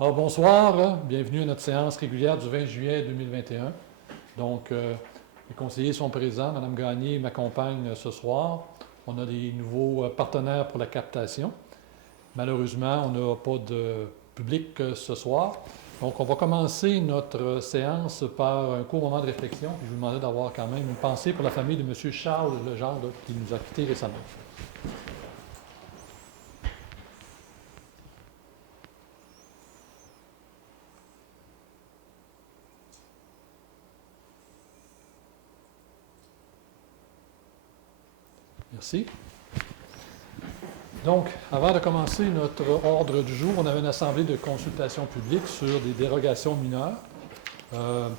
Alors, bonsoir, bienvenue à notre séance régulière du 20 juillet 2021. Donc, les conseillers sont présents. Mme Gagné m'accompagne ce soir. On a des nouveaux partenaires pour la captation. Malheureusement, on n'a pas de public ce soir. Donc, on va commencer notre séance par un court moment de réflexion. Puis je vous demandais d'avoir quand même une pensée pour la famille de M. Charles Legendre qui nous a quittés récemment. Merci. Donc, avant de commencer notre ordre du jour, on avait une assemblée de consultation publique sur des dérogations mineures.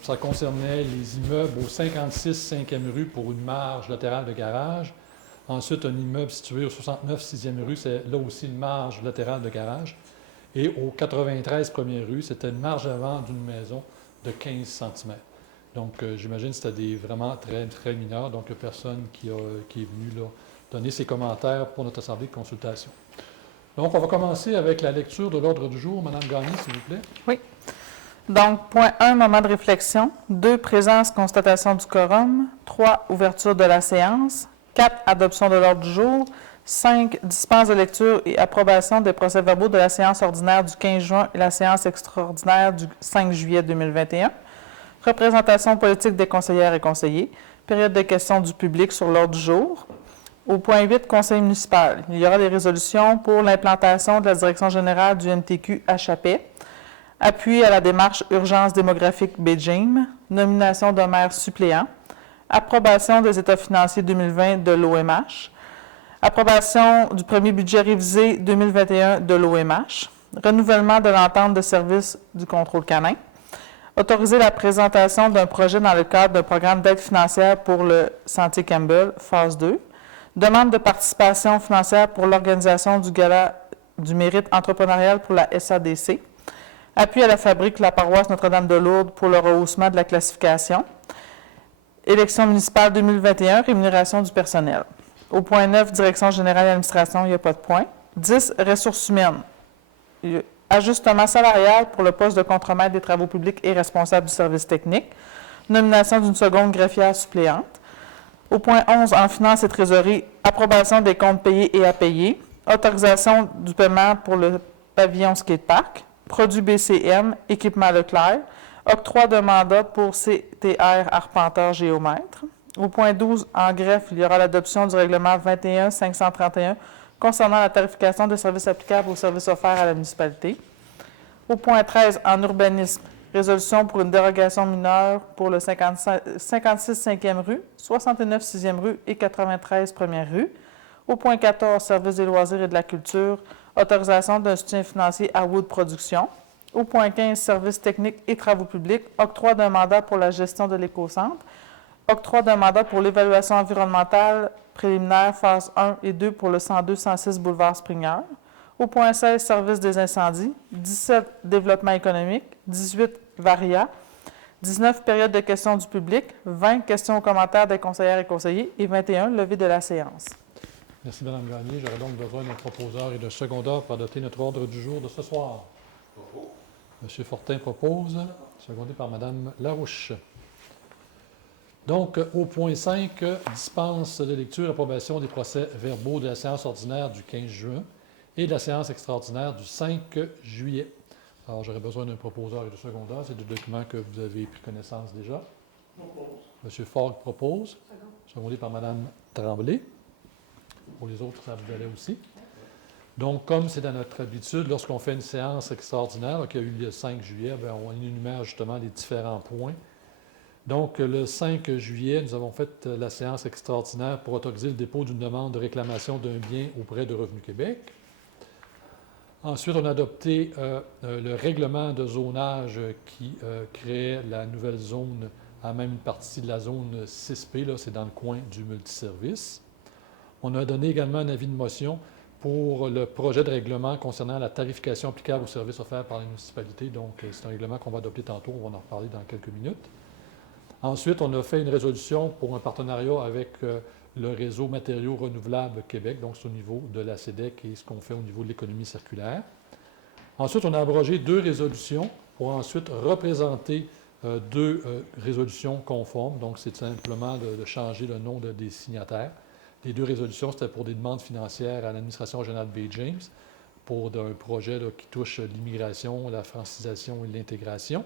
Ça concernait les immeubles au 56 5e rue pour une marge latérale de garage. Ensuite, un immeuble situé au 69 6e rue, c'est là aussi une marge latérale de garage. Et au 93 1er rue, c'était une marge avant d'une maison de 15 cm. Donc, j'imagine que c'était vraiment très, très mineur. Donc, il n'y a personne qui est venu là, donner ses commentaires pour notre assemblée de consultation. Donc, on va commencer avec la lecture de l'ordre du jour. Madame Gagné, s'il vous plaît. Oui. Donc, point 1, moment de réflexion. 2, présence, constatation du quorum. 3, ouverture de la séance. 4, adoption de l'ordre du jour. 5, dispense de lecture et approbation des procès-verbaux de la séance ordinaire du 15 juin et la séance extraordinaire du 5 juillet 2021. Représentation politique des conseillères et conseillers. Période de questions du public sur l'ordre du jour. Au point 8, conseil municipal. Il y aura des résolutions pour l'implantation de la direction générale du NTQ à Chapet. Appui à la démarche Urgence démographique BJIM, nomination d'un maire suppléant, approbation des états financiers 2020 de l'OMH, approbation du premier budget révisé 2021 de l'OMH, renouvellement de l'entente de service du contrôle canin, autoriser la présentation d'un projet dans le cadre d'un programme d'aide financière pour le Sentier Campbell, phase 2, demande de participation financière pour l'organisation du Gala du mérite entrepreneurial pour la SADC, appui à la fabrique La Paroisse Notre-Dame-de-Lourdes pour le rehaussement de la classification. Élection municipale 2021, rémunération du personnel. Au point 9, direction générale et administration, il n'y a pas de point. 10, ressources humaines. Ajustement salarial pour le poste de contremaître des travaux publics et responsable du service technique. Nomination d'une seconde greffière suppléante. Au point 11, en finances et trésorerie, approbation des comptes payés et à payer. Autorisation du paiement pour le pavillon skatepark. Produits BCM, équipement Leclerc, octroi de mandat pour CTR Arpenteur Géomètre. Au point 12, en greffe, il y aura l'adoption du règlement 21-531 concernant la tarification des services applicables aux services offerts à la municipalité. Au point 13, en urbanisme, résolution pour une dérogation mineure pour le 56 5e rue, 69 6e rue et 93 1er rue. Au point 14, service des loisirs et de la culture, autorisation d'un soutien financier à Wood Productions. Au point 15, services techniques et travaux publics, octroi d'un mandat pour la gestion de l'écocentre, octroi d'un mandat pour l'évaluation environnementale préliminaire phase 1 et 2 pour le 102-106 boulevard Springer. Au point 16, service des incendies, 17, développement économique, 18, varia, 19, période de questions du public, 20, questions aux commentaires des conseillères et conseillers et 21, levée de la séance. Merci, Mme Gagné. J'aurais donc besoin d'un proposeur et d'un secondeur pour adopter notre ordre du jour de ce soir. M. Fortin propose, secondé par Mme Larouche. Donc, au point 5, dispense de lecture et approbation des procès-verbaux de la séance ordinaire du 15 juin et de la séance extraordinaire du 5 juillet. Alors, j'aurais besoin d'un proposeur et d'un secondeur. C'est des documents que vous avez pris connaissance déjà. M. Fogg propose, secondé par Mme Tremblay. Pour les autres, ça vous allait aussi. Donc, comme c'est dans notre habitude, lorsqu'on fait une séance extraordinaire, qui a eu lieu le 5 juillet, bien, on énumère justement les différents points. Donc, le 5 juillet, nous avons fait la séance extraordinaire pour autoriser le dépôt d'une demande de réclamation d'un bien auprès de Revenu Québec. Ensuite, on a adopté le règlement de zonage qui créait la nouvelle zone à même une partie de la zone 6P, là, c'est dans le coin du multiservice. On a donné également un avis de motion pour le projet de règlement concernant la tarification applicable aux services offerts par les municipalités. Donc, c'est un règlement qu'on va adopter tantôt. On va en reparler dans quelques minutes. Ensuite, on a fait une résolution pour un partenariat avec le réseau Matériaux renouvelables Québec. Donc, c'est au niveau de la CEDEC et ce qu'on fait au niveau de l'économie circulaire. Ensuite, on a abrogé 2 résolutions pour ensuite représenter 2 résolutions conformes. Donc, c'est simplement de changer le nom des signataires. Les 2 résolutions, c'était pour des demandes financières à l'administration régionale de Baie-James pour un projet là, qui touche l'immigration, la francisation et l'intégration.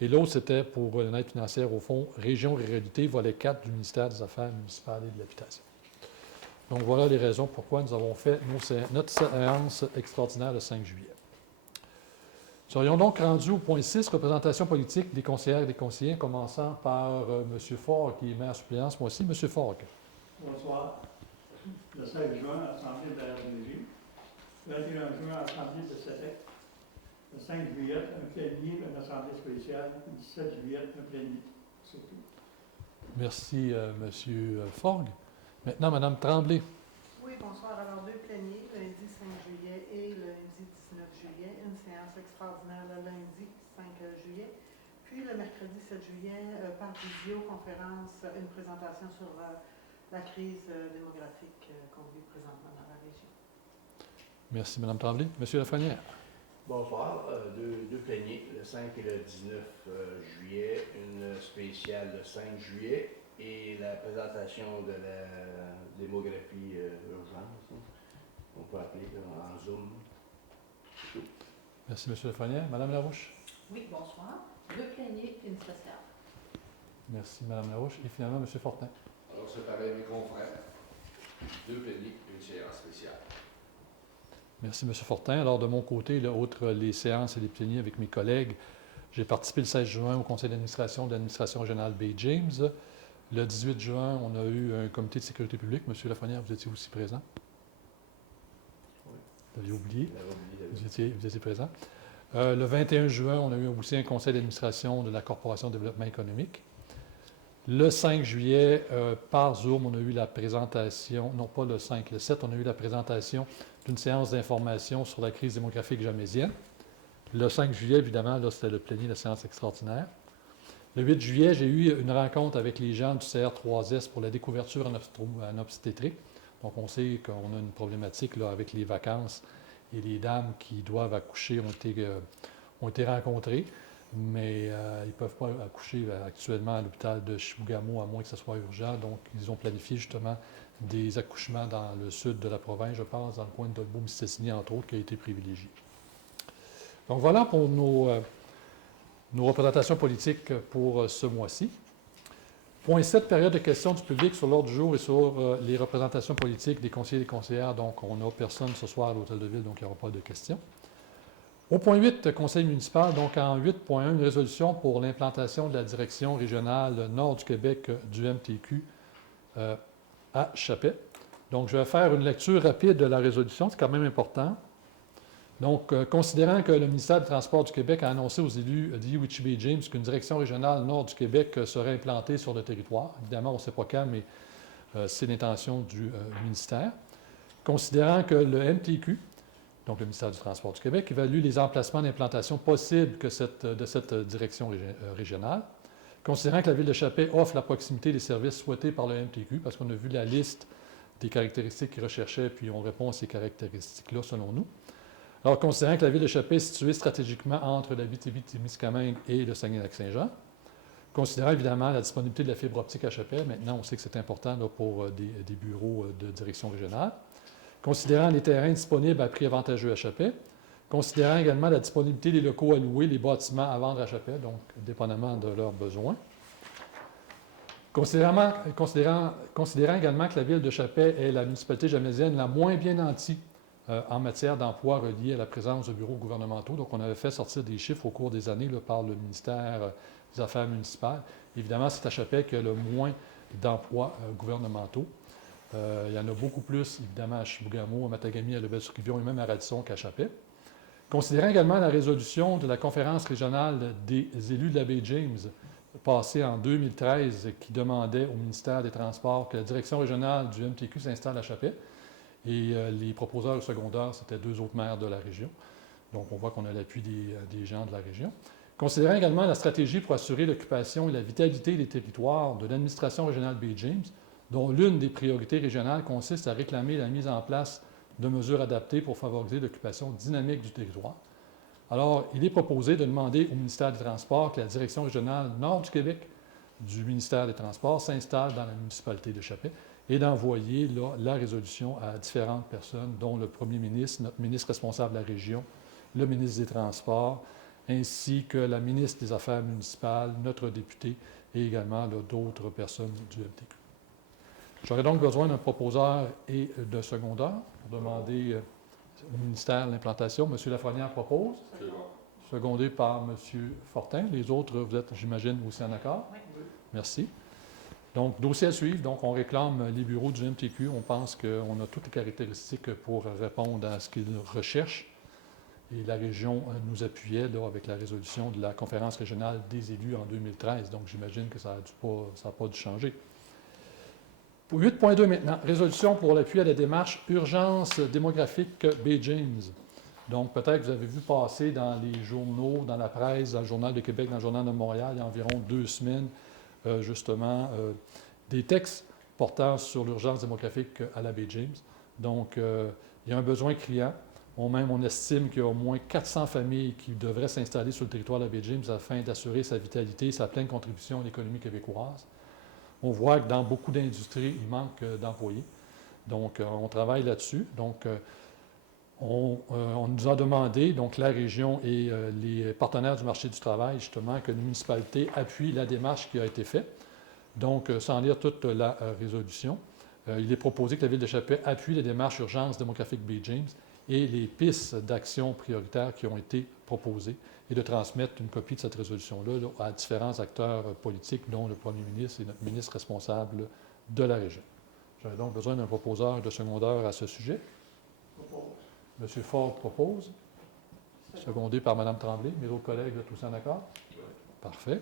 Et l'autre, c'était pour une aide financière au fonds Région Ruralité, volet 4 du ministère des Affaires municipales et de l'Habitation. Donc, voilà les raisons pourquoi nous avons fait notre séance extraordinaire le 5 juillet. Nous serions donc rendus au point 6, représentation politique des conseillères et des conseillers, commençant par M. Forgue, qui est maire suppléant ce mois-ci. M. Forgue. Bonsoir. Le 16 juin, Assemblée de la RDG. Le 21 juin, Assemblée de SETEC. Le 5 juillet, un plénier, une Assemblée spéciale. Le 17 juillet, un plénier. C'est tout. Merci, M. Forgue. Maintenant, Mme Tremblay. Oui, bonsoir. Alors, 2 pléniers, lundi 5 juillet et lundi 19 juillet. Une séance extraordinaire le lundi 5 juillet. Puis le mercredi 7 juillet, par visioconférence, une présentation sur la crise démographique qu'on vit présentement dans la région. Merci, Mme Tremblay. M. Lafrenière. Bonsoir. Deux pléniers, le 5 et le 19 juillet, une spéciale le 5 juillet et la présentation de la démographie urgence, on peut appeler en Zoom. Merci, M. Lafrenière. Mme Larouche. Oui, bonsoir. 2 pléniers et une spéciale. Merci, Mme Larouche. Et finalement, M. Fortin. Alors, c'est pareil, mes confrères. 2 pléniers, une séance spéciale. Merci, M. Fortin. Alors, de mon côté, là, outre les séances et les pléniers avec mes collègues, j'ai participé le 16 juin au conseil d'administration de l'administration régionale Baie-James. Le 18 juin, on a eu un comité de sécurité publique. M. Lafrenière, vous étiez aussi présent? Oui. Vous l'aviez oublié? Vous Vous étiez présent. Le 21 juin, on a eu aussi un conseil d'administration de la Corporation de développement économique. Le 5 juillet, par Zoom, on a eu la présentation, non pas le 5, le 7, on a eu la présentation d'une séance d'information sur la crise démographique jamésienne. Le 5 juillet, évidemment, là, c'était le plénier de la séance extraordinaire. Le 8 juillet, j'ai eu une rencontre avec les gens du CR3S pour la découverture en obstétrique. Donc, on sait qu'on a une problématique là, avec les vacances et les dames qui doivent accoucher ont été rencontrées, mais ils ne peuvent pas accoucher actuellement à l'hôpital de Chibougamau, à moins que ce soit urgent. Donc, ils ont planifié justement des accouchements dans le sud de la province, je pense, dans le coin de Dolbeau-Mistassini, entre autres, qui a été privilégié. Donc, voilà pour nos représentations politiques pour ce mois-ci. Point 7, période de questions du public sur l'ordre du jour et sur les représentations politiques des conseillers et des conseillères. Donc, on n'a personne ce soir à l'Hôtel de Ville, donc il n'y aura pas de questions. Au point 8, conseil municipal, donc en 8.1, une résolution pour l'implantation de la direction régionale nord du Québec du MTQ à Chapet. Donc, je vais faire une lecture rapide de la résolution, c'est quand même important. Donc, considérant que le ministère des Transports du Québec a annoncé aux élus d'Iowichi-Baie-James qu'une direction régionale nord du Québec serait implantée sur le territoire, évidemment, on ne sait pas quand, mais c'est l'intention du ministère. Considérant que le MTQ, donc le ministère du Transport du Québec, évalue les emplacements d'implantation possibles de cette direction régionale. Considérant que la Ville de Chapet offre la proximité des services souhaités par le MTQ, parce qu'on a vu la liste des caractéristiques qu'ils recherchaient, puis on répond à ces caractéristiques-là selon nous. Alors, considérant que la Ville de Chapet est située stratégiquement entre la Abitibi-Témiscamingue et le Saguenay-Lac-Saint-Jean, considérant évidemment la disponibilité de la fibre optique à Chapet, maintenant on sait que c'est important là, pour des bureaux de direction régionale, considérant les terrains disponibles à prix avantageux à Chapet, considérant également la disponibilité des locaux à louer, les bâtiments à vendre à Chapet, donc dépendamment de leurs besoins. Considérant également que la Ville de Chapet est la municipalité jamésienne la moins bien nantie en matière d'emploi relié à la présence de bureaux gouvernementaux. Donc, on avait fait sortir des chiffres au cours des années là, par le ministère des Affaires municipales. Évidemment, c'est à Chapet qu'il y a le moins d'emplois gouvernementaux. Il y en a beaucoup plus, évidemment, à Chibougamau, à Matagami, à Lebel-sur-Rivion et même à Radisson qu'à Chapet. Considérant également la résolution de la conférence régionale des élus de la Baie-James, passée en 2013, qui demandait au ministère des Transports que la direction régionale du MTQ s'installe à Chapet. Et les proposeurs secondaires, c'était 2 autres maires de la région. Donc, on voit qu'on a l'appui des gens de la région. Considérant également la stratégie pour assurer l'occupation et la vitalité des territoires de l'administration régionale Baie-James, dont l'une des priorités régionales consiste à réclamer la mise en place de mesures adaptées pour favoriser l'occupation dynamique du territoire. Alors, il est proposé de demander au ministère des Transports que la direction régionale Nord du Québec du ministère des Transports s'installe dans la municipalité de Chapet et d'envoyer là, la résolution à différentes personnes, dont le premier ministre, notre ministre responsable de la région, le ministre des Transports, ainsi que la ministre des Affaires municipales, notre député et également d'autres personnes du MTQ. J'aurais donc besoin d'un proposeur et d'un secondeur pour demander au ministère de l'implantation. M. Lafrenière propose, C'est bon. secondé par M. Fortin. Les autres, vous êtes, j'imagine, aussi en accord? Oui. Merci. Donc, dossier à suivre. Donc, on réclame les bureaux du MTQ. On pense qu'on a toutes les caractéristiques pour répondre à ce qu'ils recherchent. Et la région nous appuyait là, avec la résolution de la conférence régionale des élus en 2013. Donc, j'imagine que ça n'a pas dû changer. Pour 8.2 maintenant, résolution pour l'appui à la démarche urgence démographique Bay James. Donc, peut-être que vous avez vu passer dans les journaux, dans la presse, dans le Journal de Québec, dans le Journal de Montréal, il y a environ 2 semaines, justement, des textes portant sur l'urgence démographique à la Bay James. Donc, il y a un besoin criant. On estime qu'il y a au moins 400 familles qui devraient s'installer sur le territoire de la Baie James afin d'assurer sa vitalité et sa pleine contribution à l'économie québécoise. On voit que dans beaucoup d'industries, il manque d'employés. Donc, on travaille là-dessus. Donc, on nous a demandé, donc la région et les partenaires du marché du travail, justement, que les municipalités appuient la démarche qui a été faite. Donc, sans lire toute la résolution, il est proposé que la Ville de Chapet appuie les démarches urgence démographique Bay James et les pistes d'action prioritaires qui ont été proposées et de transmettre une copie de cette résolution-là là, à différents acteurs politiques, dont le premier ministre et notre ministre responsable de la région. J'aurais donc besoin d'un proposeur et de secondeur à ce sujet. M. Ford propose, secondé par Mme Tremblay. Mes autres collègues, êtes tous en accord? Parfait.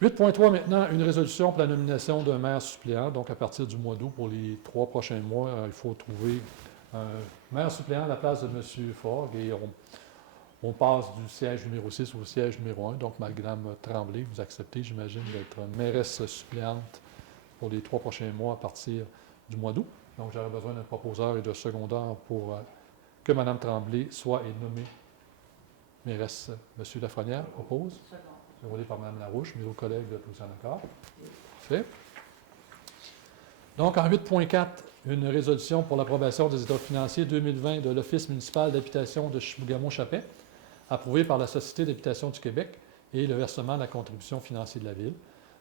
8.3 maintenant, une résolution pour la nomination d'un maire suppléant. Donc, à partir du mois d'août, pour les 3 prochains mois, il faut trouver un maire suppléant à la place de M. Fogg et on passe du siège numéro 6 au siège numéro 1. Donc, Mme Tremblay, vous acceptez, j'imagine, d'être mairesse suppléante pour les 3 prochains mois à partir du mois d'août. Donc, j'aurais besoin d'un proposeur et de secondeur pour que Mme Tremblay soit nommée mairesse. M. Lafrenière propose. Secondé par Mme Larouche. Mes autres collègues, vous êtes tous en accord. Parfait. Donc, en 8.4, une résolution pour l'approbation des états financiers 2020 de l'Office municipal d'habitation de Chibougamau-Chapais, approuvé par la Société d'habitation du Québec et le versement de la contribution financière de la Ville.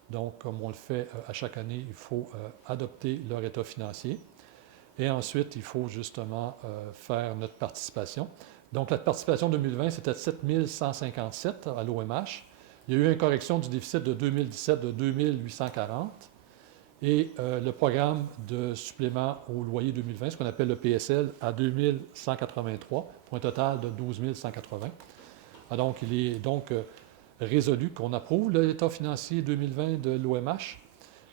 Donc, comme on le fait à chaque année, il faut adopter leur état financier. Et ensuite, il faut justement faire notre participation. Donc, la participation 2020, c'était 7 157 à l'OMH. Il y a eu une correction du déficit de 2017 de 2840 et le programme de supplément au loyer 2020, ce qu'on appelle le PSL, à 2183 pour un total de 12 180. Donc, il est donc résolu qu'on approuve l'état financier 2020 de l'OMH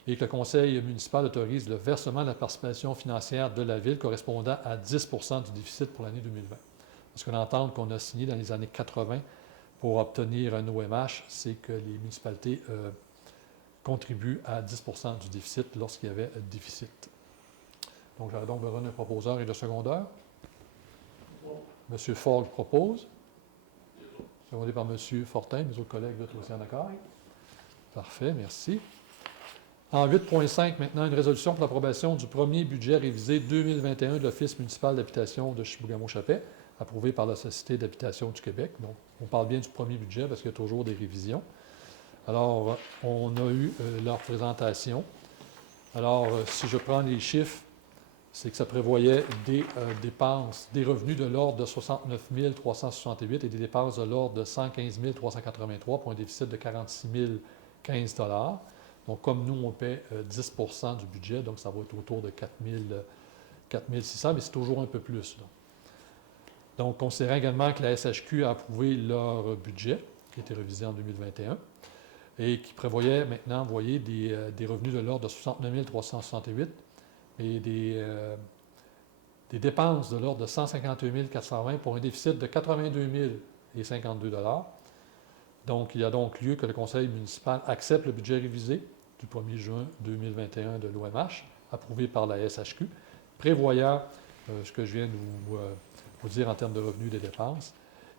et que le conseil municipal autorise le versement de la participation financière de la Ville correspondant à 10 du déficit pour l'année 2020. Parce que l'entente qu'on a signée dans les années 80 pour obtenir un OMH, c'est que les municipalités contribuent à 10 du déficit lorsqu'il y avait un déficit. Donc, j'aurais donc besoin d'un proposeur et de secondeur. M. Fogg propose. Secondé par M. Fortin. Mes autres collègues, vous êtes aussi en accord? Parfait, merci. En 8.5, maintenant, une résolution pour l'approbation du premier budget révisé 2021 de l'Office municipal d'habitation de Chibougamau-Chapais, approuvé par la Société d'habitation du Québec. Donc, on parle bien du premier budget parce qu'il y a toujours des révisions. Alors, on a eu leur présentation. Alors, si je prends les chiffres, c'est que ça prévoyait des dépenses, des revenus de l'ordre de 69 368 et des dépenses de l'ordre de 115 383 pour un déficit de 46 015 $. Donc, comme nous, on paie 10 du budget, donc ça va être autour de 4 600, mais c'est toujours un peu plus. Donc, considérant également que la SHQ a approuvé leur budget, qui a été révisé en 2021, et qui prévoyait maintenant, vous voyez, des revenus de l'ordre de 69 368 et des dépenses de l'ordre de 158 420 pour un déficit de 82 052 $. Donc, il y a donc lieu que le conseil municipal accepte le budget révisé du 1er juin 2021 de l'OMH, approuvé par la SHQ, prévoyant ce que je viens de faut dire en termes de revenus et de dépenses,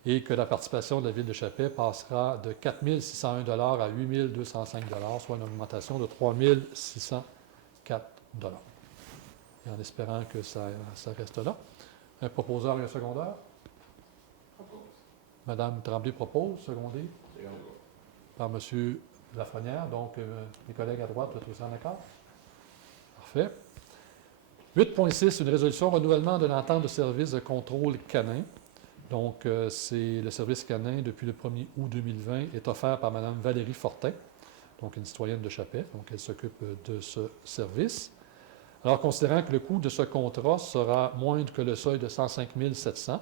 et que la participation de la Ville de Chappais passera de 4 601 $ à 8 205 $, soit une augmentation de 3 604 $. Et en espérant que ça reste là. Un proposeur et un secondeur. Madame Tremblay propose, secondé par M. Lafrenière. Donc, mes collègues à droite, vous êtes aussi en accord? Parfait. 8.6, une résolution renouvellement de l'entente de service de contrôle canin. Donc, c'est le service canin depuis le 1er août 2020 est offert par Mme Valérie Fortin, donc une citoyenne de Chappais. Donc, elle s'occupe de ce service. Alors, considérant que le coût de ce contrat sera moindre que le seuil de 105 700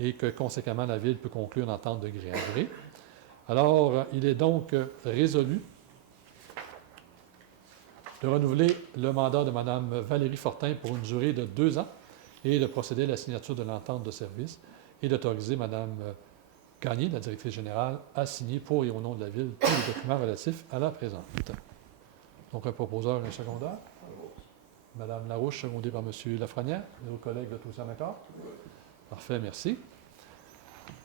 et que, conséquemment, la Ville peut conclure une entente de gré à gré. Alors, il est donc résolu de renouveler le mandat de Mme Valérie Fortin pour une durée de 2 ans et de procéder à la signature de l'entente de service et d'autoriser Mme Gagné, la directrice générale, à signer pour et au nom de la Ville tous les documents relatifs à la présente. Donc, un proposeur et un secondeur. Mme Larouche, secondée par M. Lafrenière. Nos collègues de tous en accord? Parfait, merci.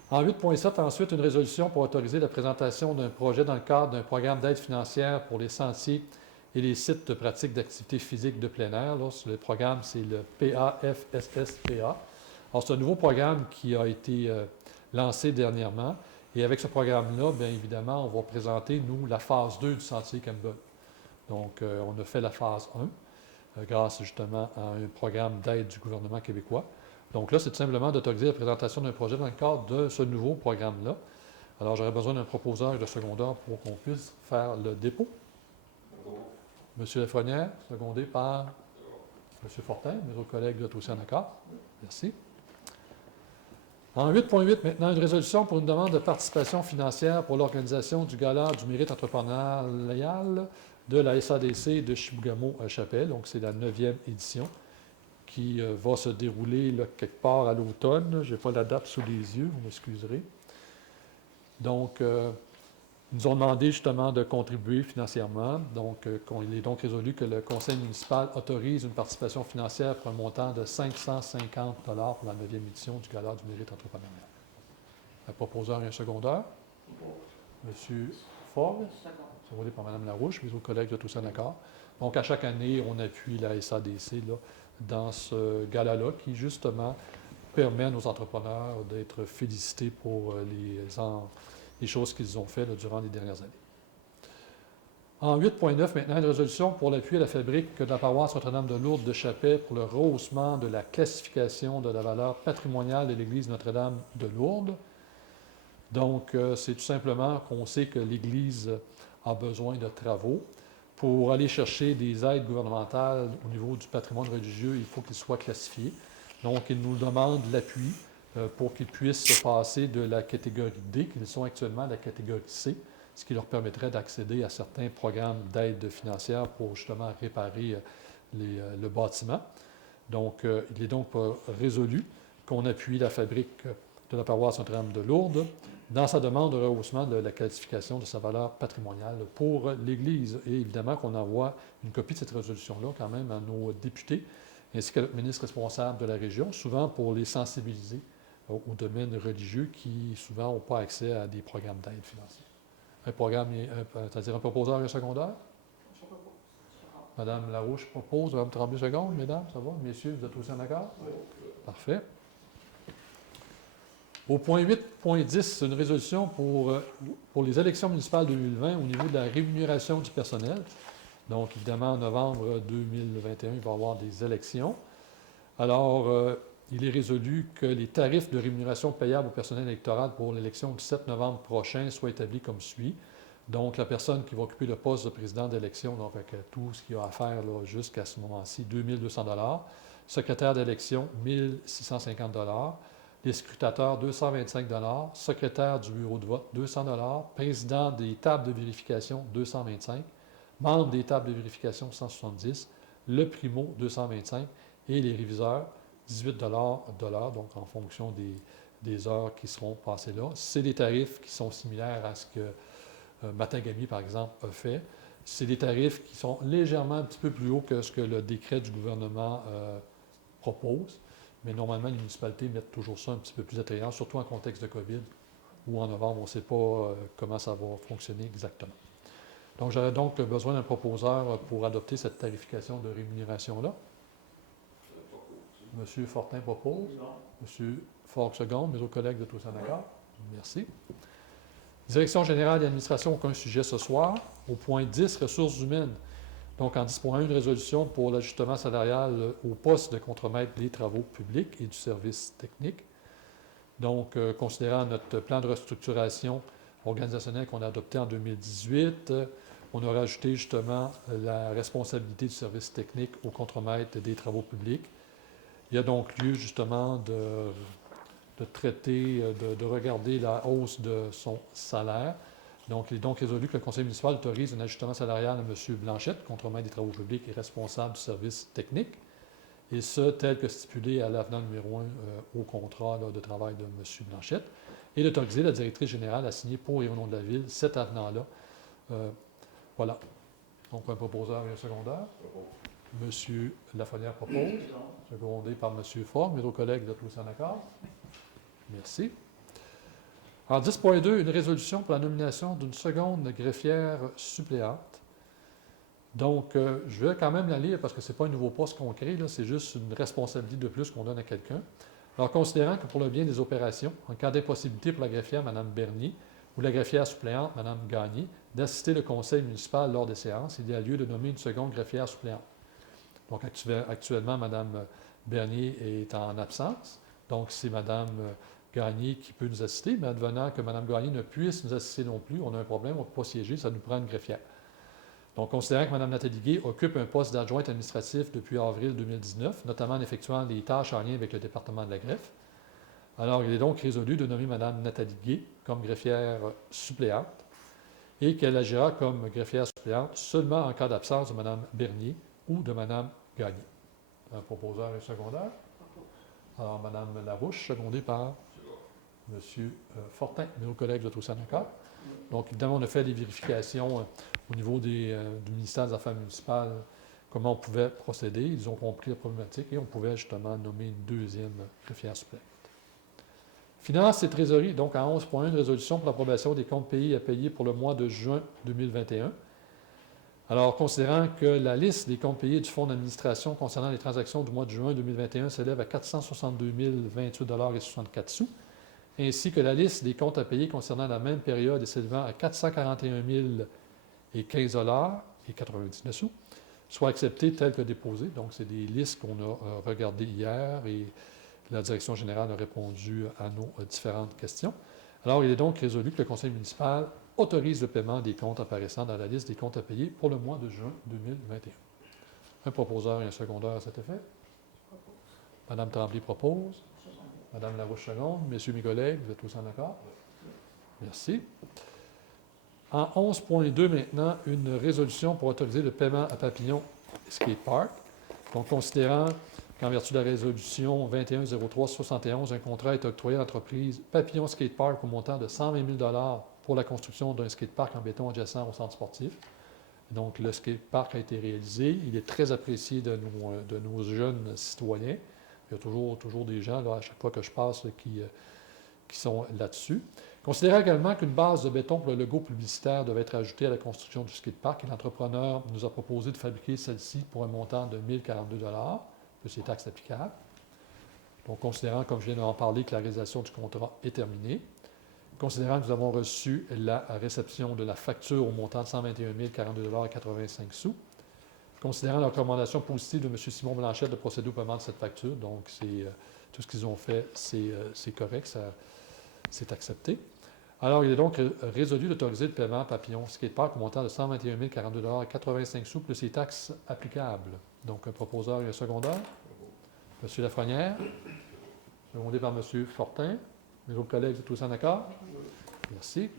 En 8.7, ensuite, une résolution pour autoriser la présentation d'un projet dans le cadre d'un programme d'aide financière pour les sentiers et les sites de pratique d'activités physiques de plein air. Là, le programme, c'est le PAFSSPA. Alors, c'est un nouveau programme qui a été lancé dernièrement. Et avec ce programme-là, bien évidemment, on va présenter, nous, la phase 2 du sentier Campbell. Donc, on a fait la phase 1 grâce justement à un programme d'aide du gouvernement québécois. Donc là, c'est tout simplement d'autoriser la présentation d'un projet dans le cadre de ce nouveau programme-là. Alors, j'aurais besoin d'un proposeur et de secondeur pour qu'on puisse faire le dépôt. M. Lafrenière, secondé par M. Fortin. Mes autres collègues, vous êtes aussi en accord. Merci. En 8.8, maintenant, une résolution pour une demande de participation financière pour l'organisation du Gala du mérite entrepreneurial de la SADC de Chibougamau à Chappelle. Donc, c'est la 9e édition qui va se dérouler là, quelque part à l'automne. Je n'ai pas la date sous les yeux, vous m'excuserez. Donc, ils nous ont demandé justement de contribuer financièrement. Donc, il est donc résolu que le conseil municipal autorise une participation financière pour un montant de 550 $ pour la 9e édition du Gala du mérite entrepreneurial. Un proposeur et un secondeur. M. Ford, secondé par Mme Larouche, mes autres collègues de tous en accord. Donc, à chaque année, on appuie la SADC là, dans ce gala-là qui, justement, permet à nos entrepreneurs d'être félicités pour les choses qu'ils ont faites là, durant les dernières années. En 8.9, maintenant, une résolution pour l'appui à la fabrique de la paroisse Notre-Dame de Lourdes de Chappais pour le rehaussement de la classification de la valeur patrimoniale de l'Église Notre-Dame de Lourdes. Donc, c'est tout simplement qu'on sait que l'Église a besoin de travaux. Pour aller chercher des aides gouvernementales au niveau du patrimoine religieux, il faut qu'il soit classifié. Donc, ils nous demandent l'appui pour qu'ils puissent se passer de la catégorie D, qu'ils sont actuellement à la catégorie C, ce qui leur permettrait d'accéder à certains programmes d'aide financière pour justement réparer le bâtiment. Donc, il est donc résolu qu'on appuie la fabrique de la paroisse Notre-Dame de Lourdes dans sa demande de rehaussement de la qualification de sa valeur patrimoniale pour l'Église. Et évidemment qu'on envoie une copie de cette résolution-là quand même à nos députés, ainsi qu'à notre ministre responsable de la région, souvent pour les sensibiliser au domaine religieux qui souvent n'ont pas accès à des programmes d'aide financière. C'est-à-dire un proposeur et un secondeur? Madame Larouche propose, Madame Tremblay seconde, mesdames, ça va? Messieurs, vous êtes aussi en accord? Oui. Parfait. Au point 8.10, c'est une résolution pour les élections municipales 2020 au niveau de la rémunération du personnel. Donc, évidemment, en novembre 2021, il va y avoir des élections. Alors, il est résolu que les tarifs de rémunération payables au personnel électoral pour l'élection du 7 novembre prochain soient établis comme suit. Donc, la personne qui va occuper le poste de président d'élection, donc avec tout ce qu'il y a à faire jusqu'à ce moment-ci, 2 200 $. Secrétaire d'élection, 1 650 $. Les scrutateurs, 225 $. Secrétaire du bureau de vote, 200 $. Président des tables de vérification, 225 $. Membre des tables de vérification, 170 $. Le primo, 225 $. Et les réviseurs, 18 $ de l'heure, donc en fonction des heures qui seront passées là. C'est des tarifs qui sont similaires à ce que Matagami, par exemple, a fait. C'est des tarifs qui sont légèrement un petit peu plus hauts que ce que le décret du gouvernement propose. Mais normalement, les municipalités mettent toujours ça un petit peu plus attrayant, surtout en contexte de COVID, où en novembre, on ne sait pas comment ça va fonctionner exactement. Donc, j'aurais donc besoin d'un proposeur pour adopter cette tarification de rémunération-là. M. Fortin propose. Non. M. Fogg seconde. Mes autres collègues de tous en accord. Merci. Direction générale et administration, aucun sujet ce soir. Au point 10, ressources humaines. Donc, en 10.1, une résolution pour l'ajustement salarial au poste de contremaître des travaux publics et du service technique. Donc, considérant notre plan de restructuration organisationnelle qu'on a adopté en 2018, on a rajouté justement la responsabilité du service technique au contremaître des travaux publics. Il y a donc lieu justement de traiter, de regarder la hausse de son salaire. Donc, il est donc résolu que le conseil municipal autorise un ajustement salarial à M. Blanchette, contremaître des travaux publics et responsable du service technique, et ce, tel que stipulé à l'avenant numéro 1 au contrat de travail de M. Blanchette, et d'autoriser la directrice générale à signer pour et au nom de la Ville cet avenant-là. Voilà. Donc, un proposeur et un secondaire. M. Lafrenière propose, secondé par M. Fogg. Mes autres collègues de tous en accord. Merci. En 10.2, une résolution pour la nomination d'une seconde greffière suppléante. Donc, je vais quand même la lire parce que ce n'est pas un nouveau poste qu'on crée, c'est juste une responsabilité de plus qu'on donne à quelqu'un. Alors, considérant que pour le bien des opérations, en cas d'impossibilité pour la greffière, Mme Bernier, ou la greffière suppléante, Mme Gagné, d'assister le conseil municipal lors des séances, il y a lieu de nommer une seconde greffière suppléante. Donc, actuellement, Mme Bernier est en absence. Donc, c'est Mme Gagné qui peut nous assister, mais advenant que Mme Gagné ne puisse nous assister non plus, on a un problème, on ne peut pas siéger, ça nous prend une greffière. Donc, considérant que Mme Nathalie Gué occupe un poste d'adjointe administratif depuis avril 2019, notamment en effectuant des tâches en lien avec le département de la greffe, alors il est donc résolu de nommer Mme Nathalie Gué comme greffière suppléante et qu'elle agira comme greffière suppléante seulement en cas d'absence de Mme Bernier ou de Mme Gagné. Un proposeur et un secondaire. Alors, Mme Larouche, secondée par M. Fortin, nos collègues de tous en accord. Donc, évidemment, on a fait des vérifications au niveau du ministère des Affaires municipales, comment on pouvait procéder. Ils ont compris la problématique et on pouvait justement nommer une deuxième greffière suppléante. Finances et trésorerie, donc en 11.1, une résolution pour l'approbation des comptes payés à payer pour le mois de juin 2021. Alors, considérant que la liste des comptes payés du Fonds d'administration concernant les transactions du mois de juin 2021 s'élève à 462 028,64 $, ainsi que la liste des comptes à payer concernant la même période et s'élevant à 441 015 $, soit acceptées telles que déposées. Donc, c'est des listes qu'on a regardées hier et la direction générale a répondu à nos différentes questions. Alors, il est donc résolu que le conseil municipal autorise le paiement des comptes apparaissant dans la liste des comptes à payer pour le mois de juin 2021. Un proposeur et un secondaire à cet effet. Mme Tremblay propose. Mme Larouche seconde. Messieurs mes collègues, vous êtes tous en accord? Merci. En 11.2 maintenant, une résolution pour autoriser le paiement à Papillon Skate Park. Donc, considérant qu'en vertu de la résolution 2103-71, un contrat est octroyé à l'entreprise Papillon Skate Park au montant de 120 000 $ pour la construction d'un skatepark en béton adjacent au centre sportif. Donc, le skatepark a été réalisé. Il est très apprécié de nos jeunes citoyens. Il y a toujours des gens, là, à chaque fois que je passe, là, qui sont là-dessus. Considérant également qu'une base de béton pour le logo publicitaire devait être ajoutée à la construction du skatepark, et l'entrepreneur nous a proposé de fabriquer celle-ci pour un montant de 1 042 $, plus les taxes applicables. Donc, considérant, comme je viens d'en parler, que la réalisation du contrat est terminée, considérant que nous avons reçu la réception de la facture au montant de 121 042,85 $, considérant la recommandation positive de M. Simon Blanchette de procéder au paiement de cette facture, donc tout ce qu'ils ont fait, c'est correct, c'est accepté. Alors, il est donc résolu d'autoriser le paiement Papillon Skatepark au montant de 121 042,85 $, plus les taxes applicables. Donc, un proposeur et un secondaire. M. Lafrenière, secondé par M. Fortin. Mes autres collègues, tous en accord? Merci.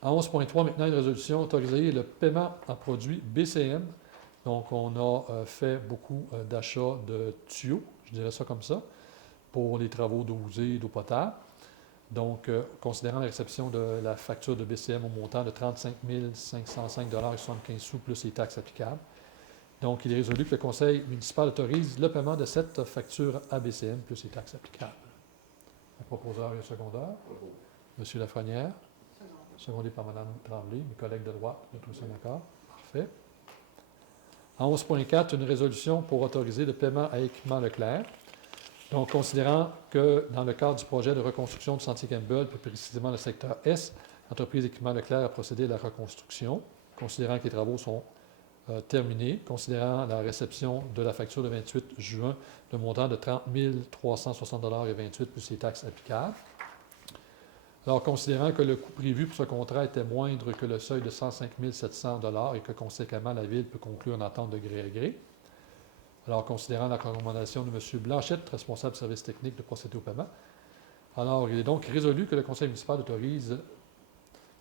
En 11.3, maintenant, une résolution autorisée le paiement en produits BCM. Donc, on a fait beaucoup d'achats de tuyaux, je dirais ça comme ça, pour les travaux d'eau usée et d'eau potable. Donc, considérant la réception de la facture de BCM au montant de 35 505,75 $ plus les taxes applicables, Donc, il est résolu que le conseil municipal autorise le paiement de cette facture ABCM plus les taxes applicables. Un proposeur et un secondeur. Monsieur Lafrenière, secondé par Mme Tremblay, mes collègues de droite, de tous en accord. Parfait. En 11.4, une résolution pour autoriser le paiement à Équipement Leclerc. Donc, considérant que dans le cadre du projet de reconstruction du sentier Campbell, plus précisément le secteur S, l'entreprise Équipement Leclerc a procédé à la reconstruction, considérant que les travaux sont terminés, considérant la réception de la facture de 28 juin, le montant de 30 360,28 plus les taxes applicables. Alors, considérant que le coût prévu pour ce contrat était moindre que le seuil de 105 700 et que, conséquemment, la Ville peut conclure une entente de gré à gré. Alors, considérant la recommandation de M. Blanchette, responsable du service technique, de procéder au paiement. Alors, il est donc résolu que le conseil municipal autorise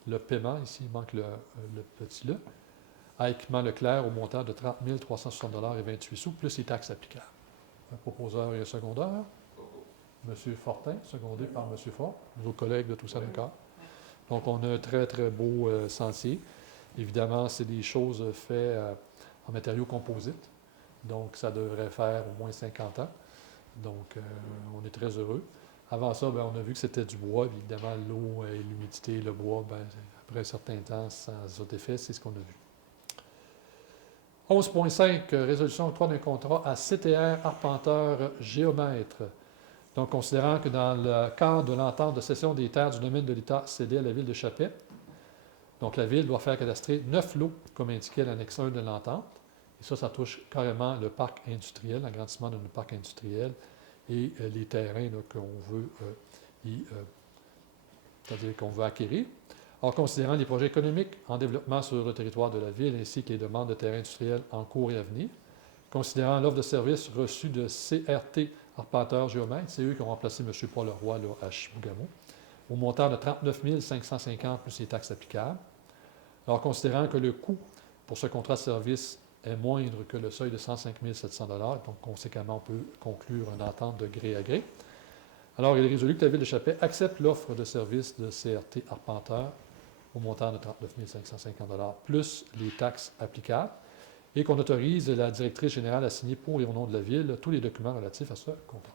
le paiement, ici il manque le petit « le », à Équipement Leclerc au montant de 30 360,28 sous, plus les taxes applicables. Un proposeur et un secondeur. M. Fortin, secondé par M. Fort, nos collègues de tous d'accord. Donc, on a un très, très beau sentier. Évidemment, c'est des choses faites en matériaux composites. Donc, ça devrait faire au moins 50 ans. Donc, on est très heureux. Avant ça, on a vu que c'était du bois. Évidemment, l'eau et l'humidité, le bois, après un certain temps, sans autre effet, c'est ce qu'on a vu. 11.5, résolution octroi d'un contrat à CTR Arpenteur Géomètre. Donc, considérant que dans le cadre de l'entente de cession des terres du domaine de l'État cédé à la Ville de Chapet, donc la Ville doit faire cadastrer 9 lots, comme indiqué à l'annexe 1 de l'entente. Et ça touche carrément le parc industriel, l'agrandissement de notre parc industriel et les terrains qu'on veut, c'est-à-dire qu'on veut acquérir. En considérant les projets économiques en développement sur le territoire de la Ville ainsi que les demandes de terrains industriels en cours et à venir, considérant l'offre de services reçue de CRT Arpenteur Géomètre, c'est eux qui ont remplacé M. Paul Leroy là, à Chibougamau, au montant de 39 550 plus les taxes applicables. Alors, considérant que le coût pour ce contrat de service est moindre que le seuil de 105 700 donc conséquemment, on peut conclure une entente de gré à gré. Alors, il est résolu que la Ville de Chapet accepte l'offre de service de CRT Arpenteur au montant de 39 550 plus les taxes applicables, et qu'on autorise la directrice générale à signer pour et au nom de la Ville tous les documents relatifs à ce contrat.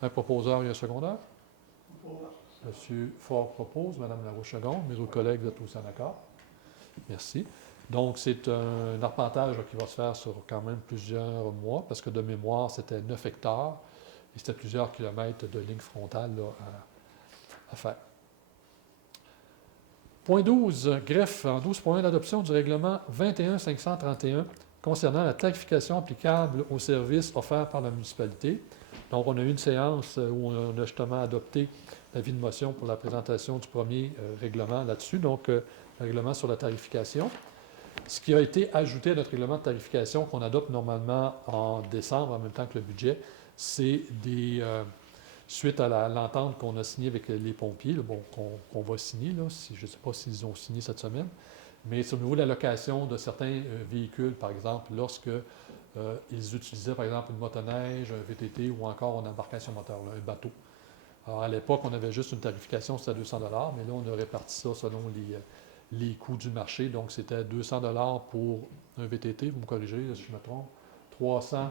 Un proposeur et un secondeur. M. Fort propose, Mme Larouche-Segonde, mes autres collègues, vous êtes tous en accord. Merci. Donc, c'est un arpentage qui va se faire sur quand même plusieurs mois, parce que de mémoire, c'était 9 hectares, et c'était plusieurs kilomètres de ligne frontale là, à faire. Point 12, greffe en 12.1, l'adoption du règlement 21-531 concernant la tarification applicable aux services offerts par la municipalité. Donc, on a eu une séance où on a justement adopté l'avis de motion pour la présentation du premier règlement là-dessus, donc le règlement sur la tarification. Ce qui a été ajouté à notre règlement de tarification qu'on adopte normalement en décembre, en même temps que le budget, c'est des... suite à l'entente qu'on a signée avec les pompiers, là, qu'on va signer, là, je ne sais pas s'ils ont signé cette semaine, mais c'est au niveau de la location de certains véhicules, par exemple, lorsque ils utilisaient, par exemple, une motoneige, un VTT ou encore une embarcation moteur, là, un bateau. Alors, à l'époque, on avait juste une tarification, c'était à 200 $, mais là, on a réparti ça selon les coûts du marché. Donc, c'était 200 $ pour un VTT, vous me corrigez si je me trompe, 300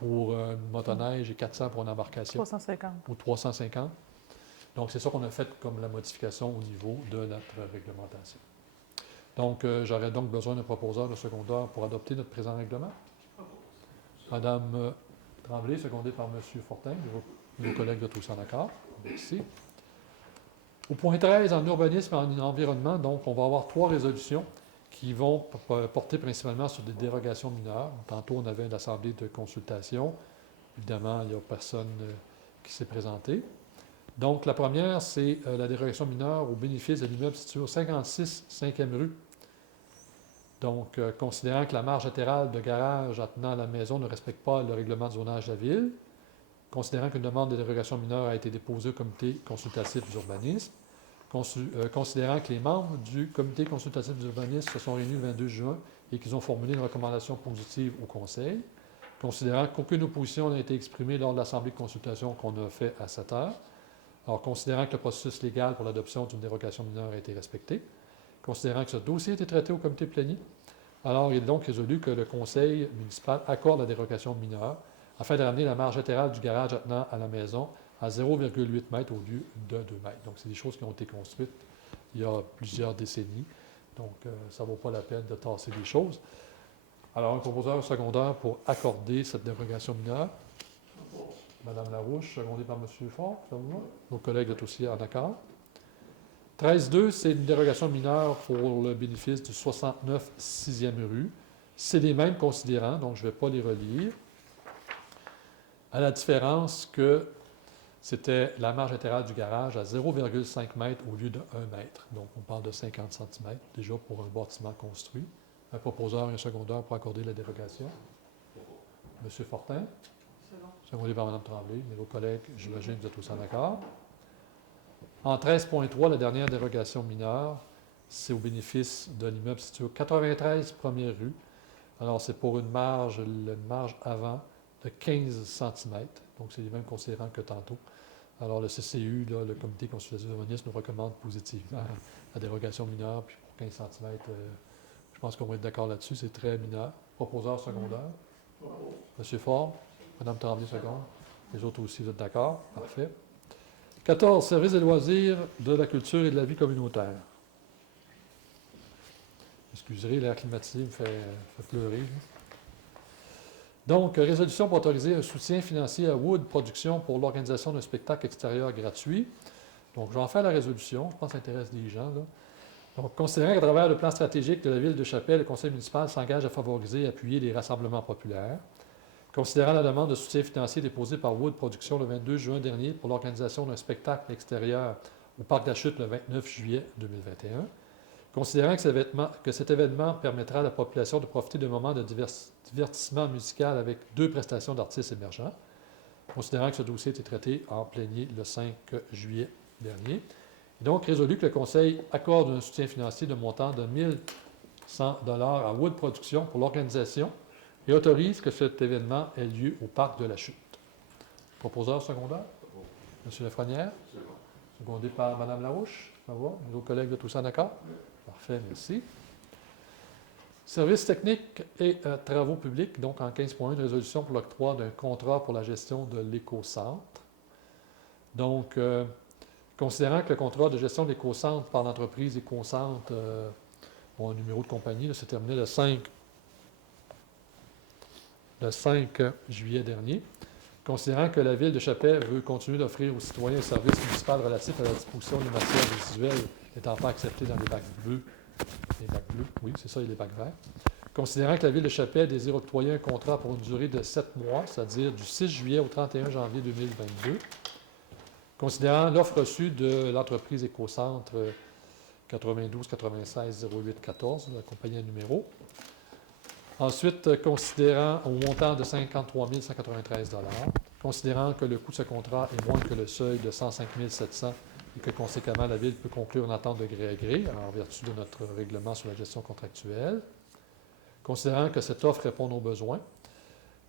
pour une motoneige et 400 pour une embarcation. 350. Ou 350. Donc, c'est ça qu'on a fait comme la modification au niveau de notre réglementation. Donc, j'aurais donc besoin d'un proposeur de secondaire pour adopter notre présent règlement. Mme Tremblay, secondée par M. Fortin, vos collègues de tous en accord. Merci. Au point 13, en urbanisme et en environnement, donc, on va avoir 3 résolutions qui vont porter principalement sur des dérogations mineures. Tantôt, on avait une assemblée de consultation. Évidemment, il n'y a personne qui s'est présenté. Donc, la première, c'est la dérogation mineure au bénéfice de l'immeuble situé au 56 5e rue. Donc, considérant que la marge latérale de garage attenant à la maison ne respecte pas le règlement de zonage de la Ville, considérant qu'une demande de dérogation mineure a été déposée au comité consultatif d'urbanisme, considérant que les membres du comité consultatif d'urbanisme se sont réunis le 22 juin et qu'ils ont formulé une recommandation positive au Conseil, considérant qu'aucune opposition n'a été exprimée lors de l'assemblée de consultation qu'on a fait à 7 heures, alors considérant que le processus légal pour l'adoption d'une dérogation mineure a été respecté, considérant que ce dossier a été traité au comité plénier, Alors, il est donc résolu que le conseil municipal accorde la dérogation mineure afin de ramener la marge latérale du garage attenant à la maison à 0,8 mètres au lieu de 2 mètres. Donc, c'est des choses qui ont été construites il y a plusieurs décennies. Donc, ça ne vaut pas la peine de tasser des choses. Alors, un proposeur secondaire pour accorder cette dérogation mineure. Madame Larouche, secondée par M. Fort, ça vous va? Nos collègues sont aussi en accord. 13.2, c'est une dérogation mineure pour le bénéfice du 69 6e rue. C'est les mêmes considérants, donc je ne vais pas les relire. À la différence que c'était la marge latérale du garage à 0,5 mètres au lieu de 1 mètre. Donc, on parle de 50 cm déjà pour un bâtiment construit. Un proposeur et un secondaire pour accorder la dérogation. M. Fortin, C'est bon. secondé par Mme Tremblay. Mais vos collègues, j'imagine que vous êtes tous en accord. En 13.3, la dernière dérogation mineure, c'est au bénéfice de l'immeuble situé au 93 1er rue. Alors, c'est pour une marge avant de 15 cm. Donc, c'est les mêmes considérants que tantôt. Alors, le CCU, là, le Comité consultatif urbaniste, nous recommande positivement la dérogation mineure. Puis pour 15 cm, je pense qu'on va être d'accord là-dessus. C'est très mineur. Proposeur secondaire. M. Ford. Mme Tremblay, seconde. Les autres aussi, vous êtes d'accord? Parfait. 14. Services et loisirs de la culture et de la vie communautaire. Excuserez, l'air climatisé me fait pleurer. Donc, résolution pour autoriser un soutien financier à Wood Productions pour l'organisation d'un spectacle extérieur gratuit. Donc, je vais en faire la résolution. Je pense que ça intéresse des gens, là. Donc, considérant qu'à travers le plan stratégique de la Ville de Chapelle, le Conseil municipal s'engage à favoriser et appuyer les rassemblements populaires. Considérant la demande de soutien financier déposée par Wood Productions le 22 juin dernier pour l'organisation d'un spectacle extérieur au Parc de la Chute le 29 juillet 2021. Considérant que cet événement permettra à la population de profiter d'un moment de divertissement musical avec 2 prestations d'artistes émergents. Considérant que ce dossier a été traité en plénier le 5 juillet dernier. Et donc, résolu que le Conseil accorde un soutien financier de montant de 1 100 $ à Wood Productions pour l'organisation et autorise que cet événement ait lieu au Parc de la Chute. Proposeur secondaire? M. Lafrenière? Secondé par Mme Larouche? Ça va? Nos collègues de tous en accord? Parfait, merci. Services techniques et travaux publics, donc en 15.1, une résolution pour l'octroi d'un contrat pour la gestion de l'éco-centre. Donc, considérant que le contrat de gestion de l'éco-centre par l'entreprise Éco-Centre, un numéro de compagnie, c'est terminé le 5 juillet dernier, considérant que la Ville de Chapelle veut continuer d'offrir aux citoyens un service municipal relatif à la disposition des matières résiduelles n'étant pas acceptées dans les bacs bleus. Les bacs bleus, oui, c'est ça, et les bacs verts. Considérant que la Ville de Chapelle désire octroyer un contrat pour une durée de 7 mois, c'est-à-dire du 6 juillet au 31 janvier 2022. Considérant l'offre reçue de l'entreprise Éco-Centre 92 96 08 14, la compagnie à numéro. Ensuite, considérant au montant de 53 193 $, considérant que le coût de ce contrat est moins que le seuil de 105 700 et que conséquemment la Ville peut conclure une entente de gré à gré en vertu de notre règlement sur la gestion contractuelle, considérant que cette offre répond aux besoins,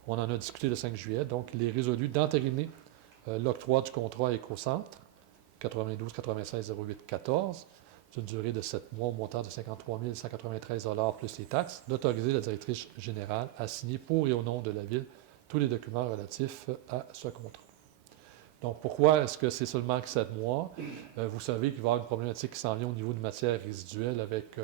on en a discuté le 5 juillet, donc il est résolu d'entériner l'octroi du contrat Éco-Centre 92 96 08 14 d'une durée de 7 mois au montant de 53 193 $ plus les taxes, d'autoriser la directrice générale à signer pour et au nom de la Ville tous les documents relatifs à ce contrat. Donc, pourquoi est-ce que c'est seulement 7 mois? Vous savez qu'il va y avoir une problématique qui s'en vient au niveau de matières résiduelles avec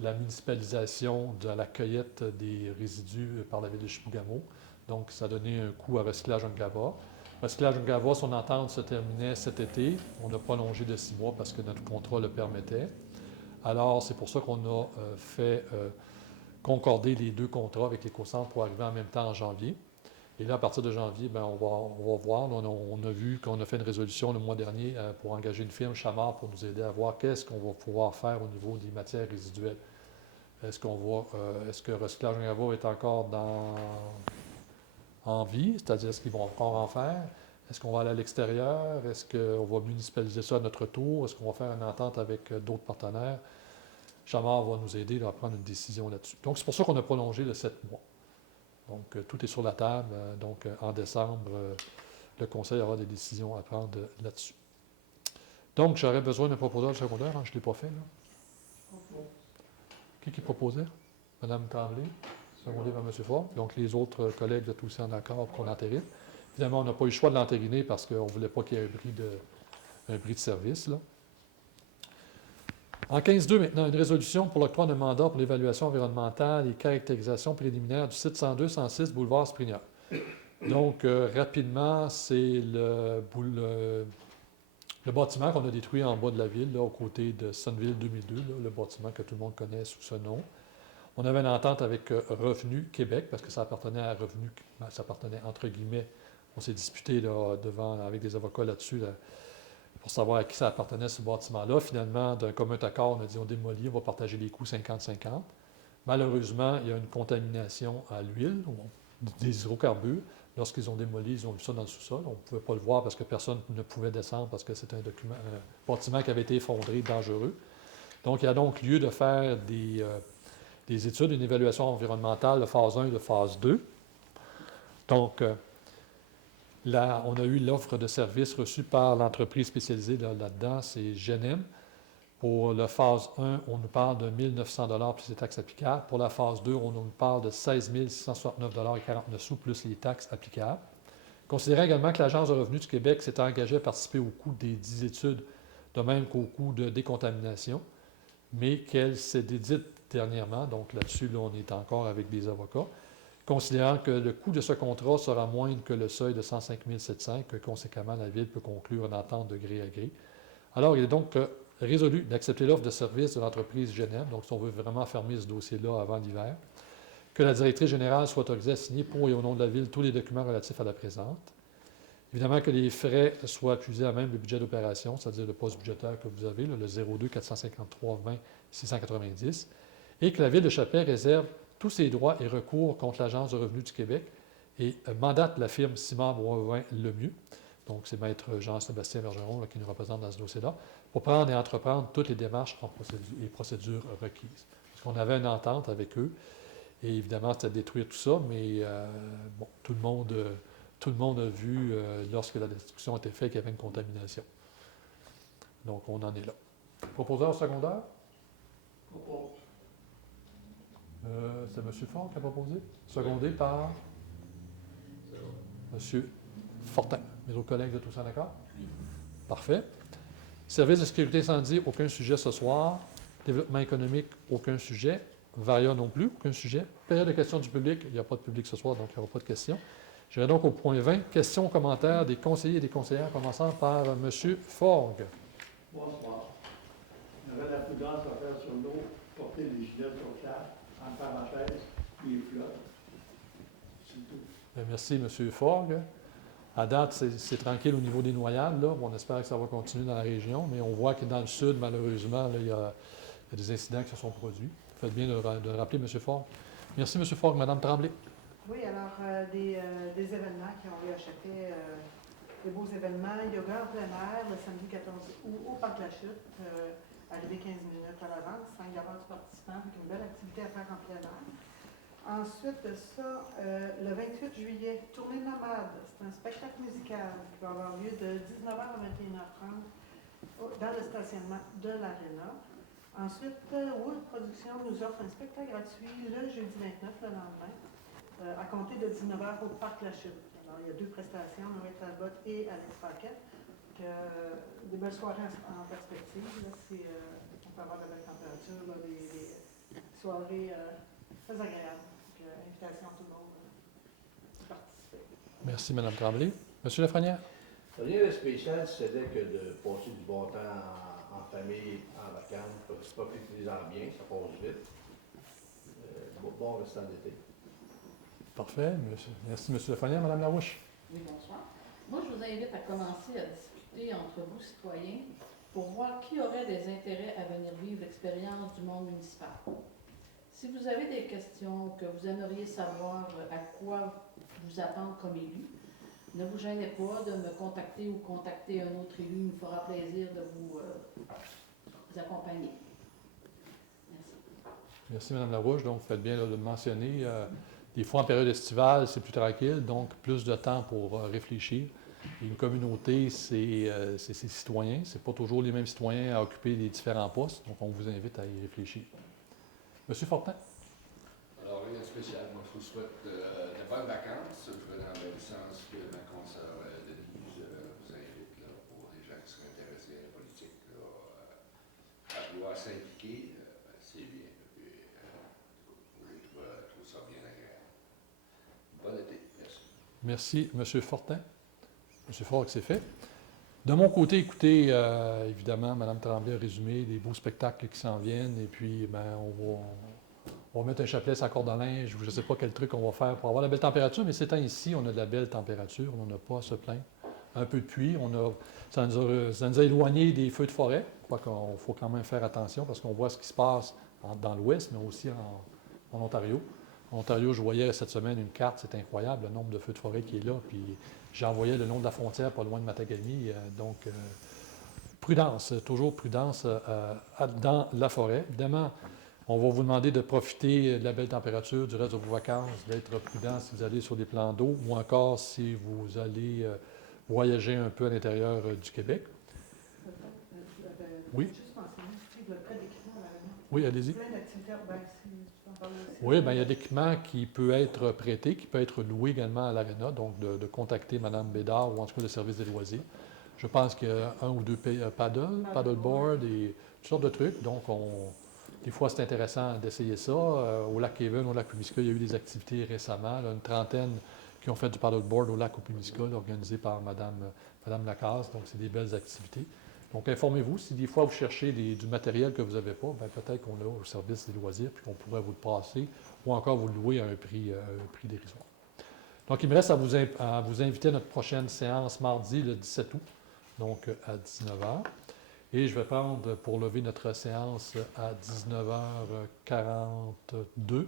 la municipalisation de la cueillette des résidus par la Ville de Chibougamau. Donc, ça a donné un coût à Recyclage Ungava. Recyclage Ungava, son entente se terminait cet été. On a prolongé de 6 mois parce que notre contrat le permettait. Alors, c'est pour ça qu'on a fait concorder les 2 contrats avec l'Éco-Centre pour arriver en même temps en janvier. Et là, à partir de janvier, bien, on va voir. On a vu qu'on a fait une résolution le mois dernier pour engager une firme, Chamard, pour nous aider à voir qu'est-ce qu'on va pouvoir faire au niveau des matières résiduelles. Est-ce que Recyclage Ungava est encore en vie, c'est-à-dire est-ce qu'ils vont encore en faire? Est-ce qu'on va aller à l'extérieur? Est-ce qu'on va municipaliser ça à notre tour? Est-ce qu'on va faire une entente avec d'autres partenaires? Chamard va nous aider à prendre une décision là-dessus. Donc, c'est pour ça qu'on a prolongé le 7 mois. Donc, tout est sur la table. Donc, en décembre, le Conseil aura des décisions à prendre là-dessus. Donc, j'aurais besoin d'un proposeur secondaire. Hein, je ne l'ai pas fait, là. Qui proposait? Mme Tremblay, secondé par M. Ford. Donc, les autres collègues sont aussi en accord pour qu'on entérine. Évidemment, on n'a pas eu le choix de l'entériner parce qu'on ne voulait pas qu'il y ait un bris de service, là. En 15.2, maintenant, une résolution pour l'octroi d'un mandat pour l'évaluation environnementale et caractérisation préliminaire du site 102-106 boulevard Sprignard. Donc, rapidement, c'est le bâtiment qu'on a détruit en bas de la ville, là, aux côtés de Sunville 2002, là, le bâtiment que tout le monde connaît sous ce nom. On avait une entente avec Revenu Québec, parce que ça appartenait à Revenu, ça appartenait entre guillemets. On s'est disputé là, avec des avocats là-dessus, là, pour savoir à qui ça appartenait, ce bâtiment-là. Finalement, d'un commun accord, on a dit on démolit, on va partager les coûts 50-50. Malheureusement, il y a une contamination à l'huile, des hydrocarbures. Lorsqu'ils ont démoli, ils ont vu ça dans le sous-sol. On ne pouvait pas le voir parce que personne ne pouvait descendre parce que c'était un bâtiment qui avait été effondré, dangereux. Donc, il y a donc lieu de faire des études, une évaluation environnementale de phase 1 et de phase 2. Donc, là, on a eu l'offre de service reçue par l'entreprise spécialisée là-dedans, c'est GENEM. Pour la phase 1, on nous parle de 1 900 $ plus les taxes applicables. Pour la phase 2, on nous parle de 16 669,49 $ plus les taxes applicables. Considérez également que l'Agence de revenus du Québec s'est engagée à participer au coût des 10 études, de même qu'au coût de décontamination, mais qu'elle s'est dédite dernièrement, donc là-dessus, là, on est encore avec des avocats, considérant que le coût de ce contrat sera moindre que le seuil de 105 700, que conséquemment la Ville peut conclure une entente de gré à gré. Alors, il est donc résolu d'accepter l'offre de service de l'entreprise GENEM, donc si on veut vraiment fermer ce dossier-là avant l'hiver, que la directrice générale soit autorisée à signer pour et au nom de la Ville tous les documents relatifs à la présente. Évidemment que les frais soient accusés à même le budget d'opération, c'est-à-dire le poste budgétaire que vous avez, là, le 02 453 20 690, et que la Ville de Chapet réserve tous ses droits et recours contre l'Agence de revenus du Québec et mandate la firme Simard Boivin Lemieux, donc c'est Maître Jean-Sébastien Bergeron là, qui nous représente dans ce dossier-là, pour prendre et entreprendre toutes les démarches et procédures requises. Parce qu'on avait une entente avec eux, et évidemment, c'était de détruire tout ça, mais bon, tout le monde a vu, lorsque la destruction a été faite, qu'il y avait une contamination. Donc, on en est là. Proposeur secondaire? Propose. C'est M. Fort qui a proposé. Secondé par M. Fortin. Mes autres collègues de tous en accord? Parfait. Service de sécurité incendie, aucun sujet ce soir. Développement économique, aucun sujet. Varia non plus, aucun sujet. Période de questions du public, il n'y a pas de public ce soir, donc il n'y aura pas de questions. J'irai donc au point 20, questions, commentaires des conseillers et des conseillères, commençant par M. Forgue. Bonsoir. On avait la prudence à faire sur l'eau, porter les gilets sur place, en parenthèse, les flottes. C'est tout. Bien, merci, M. Forgue. À date, c'est tranquille au niveau des noyades. Là. On espère que ça va continuer dans la région, mais on voit que dans le sud, malheureusement, là, il y a des incidents qui se sont produits. Faites bien de le rappeler, M. Forgue. Merci, M. Forgue. Mme Tremblay. Oui, alors, des événements qui ont lieu à Chapet, des beaux événements. Yoga en plein air, le samedi 14 août, au Parc La Chute, arrivé 15 minutes à l'avance, 5 $ du participant, avec une belle activité à faire en plein air. Ensuite de ça, le 28 juillet, Tournée nomade. C'est un spectacle musical qui va avoir lieu de 19h à 21h30 dans le stationnement de l'Arena. Ensuite, Wood Productions nous offre un spectacle gratuit le jeudi 29, le lendemain, à compter de 19h au Parc La Chute. Alors, il y a deux prestations, Noël Talbot et Alex Paquette. Des belles soirées en perspective. Là, on peut avoir de belles températures, là, des soirées très agréables. Invitation à tout le monde de participer. Merci, Mme Tremblay. M. Lafrenière. Rien de spécial, c'était que de passer du bon temps en famille, en vacances, c'est pas profitez-en bien, ça passe vite. Bon restant d'été. Parfait. Merci, M. Lafrenière. Mme Larouche. Oui, bonsoir. Moi, je vous invite à commencer à discuter entre vous, citoyens, pour voir qui aurait des intérêts à venir vivre l'expérience du monde municipal. Si vous avez des questions, que vous aimeriez savoir à quoi vous attendre comme élu, ne vous gênez pas de me contacter ou contacter un autre élu. Il me fera plaisir de vous accompagner. Merci. Merci, Mme Larouche. Donc, vous faites bien là, de le mentionner. Des fois, en période estivale, c'est plus tranquille, donc plus de temps pour réfléchir. Et une communauté, c'est ses citoyens. Ce n'est pas toujours les mêmes citoyens à occuper les différents postes, donc on vous invite à y réfléchir. M. Fortin. spécial. Moi, je vous souhaite de bonnes vacances. Je vais dans le même sens que ma consoeur Denise vous invite là, pour les gens qui seraient intéressés à la politique, là, à vouloir s'impliquer. C'est bien. Puis, je trouve ça bien agréable. Bon été. Merci. Merci, M. Fortin. M. Fort, c'est fait. De mon côté, écoutez, évidemment, Mme Tremblay a résumé des beaux spectacles qui s'en viennent, et puis ben, on va mettre un chapelet sur la corde à linge, je ne sais pas quel truc on va faire pour avoir la belle température, mais ces temps ici, on a de la belle température, on n'a pas à se plaindre. Un peu de pluie, ça nous a éloigné des feux de forêt, je crois qu'il faut quand même faire attention, parce qu'on voit ce qui se passe dans l'Ouest, mais aussi en Ontario. En Ontario, je voyais cette semaine une carte, c'est incroyable, le nombre de feux de forêt qui est là, puis j'envoyais le long de la frontière, pas loin de Matagami, donc prudence, toujours prudence dans la forêt. Évidemment, on va vous demander de profiter de la belle température du reste de vos vacances, d'être prudent si vous allez sur des plans d'eau ou encore si vous allez voyager un peu à l'intérieur du Québec. Oui. Juste mentionner aussi le prêt d'équipement à la maison. Oui, allez-y. Plein d'activités, si tu en parles aussi. Oui, bien, il y a des équipements qui peut être prêté, qui peut être loué également à l'Arena, donc de contacter Mme Bédard ou en tout cas le service des loisirs. Je pense qu'il y a un ou deux paddleboard et toutes sortes de trucs. Donc, des fois, c'est intéressant d'essayer ça. Au lac Kevin, au lac Pumiska, il y a eu des activités récemment, là, une trentaine qui ont fait du paddleboard au lac Pumiska, organisé par Mme Lacasse. Donc, c'est des belles activités. Donc, informez-vous. Si des fois, vous cherchez du matériel que vous n'avez pas, bien, peut-être qu'on l'a au service des loisirs puis qu'on pourrait vous le passer ou encore vous le louer à un prix dérisoire. Donc, il me reste à vous inviter à notre prochaine séance mardi, le 17 août, donc à 19h. Et je vais prendre pour lever notre séance à 19h42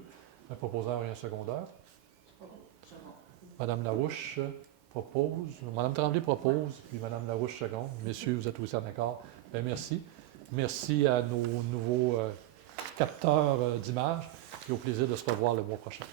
un proposeur et un secondaire. Mme Larouche propose, Mme Tremblay propose, puis Mme Larouche seconde. Messieurs, vous êtes aussi en accord. Bien, merci. Merci à nos nouveaux capteurs d'images et au plaisir de se revoir le mois prochain.